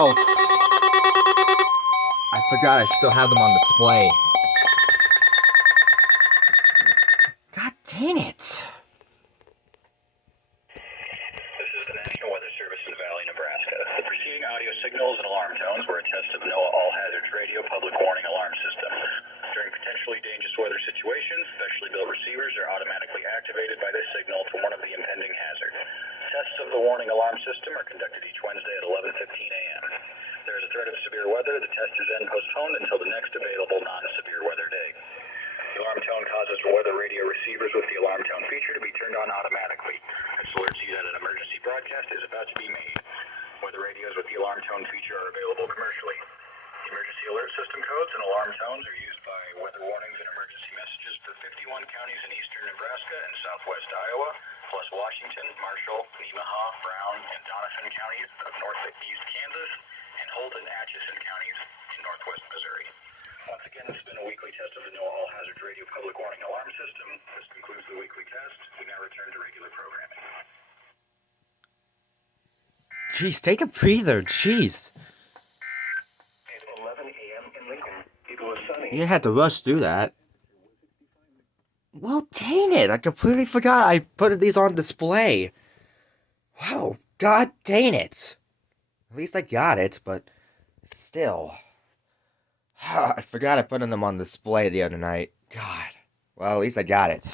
Oh, I forgot I still have them on display. God dang it. This is the National Weather Service in Valley, Nebraska. The preceding audio signals and alarm tones were a test of the NOAA All Hazards Radio Public Warning Alarm System. During potentially dangerous weather situations, specially built receivers are automatically activated by this signal for one of the impending hazard. Tests of the warning alarm system are conducted each Wednesday at 11:15 a.m. If there is a threat of severe weather, the test is then postponed until the next available non-severe weather day. The alarm tone causes weather radio receivers with the alarm tone feature to be turned on automatically. This alerts you that an emergency broadcast is about to be made. Weather radios with the alarm tone feature are available commercially. The emergency alert system codes and alarm tones are used by weather warnings and emergency messages for 51 counties in eastern Nebraska and southwest Iowa, plus Washington, Marshall, Nemaha, Brown, and Doniphan counties of northeast Kansas, and Holton, Atchison counties in northwest Missouri. Once again, this has been a weekly test of the NOAA All Hazards Radio Public Warning Alarm System. This concludes the weekly test. We now return to regular programming. Jeez, take a breather. Jeez. At 11 a.m. in Lincoln, it was sunny. You didn't have to rush through that. Well, dang it. I completely forgot I put these on display. Wow. God dang it. At least I got it, but still. I forgot I put them on display the other night. God. Well, at least I got it.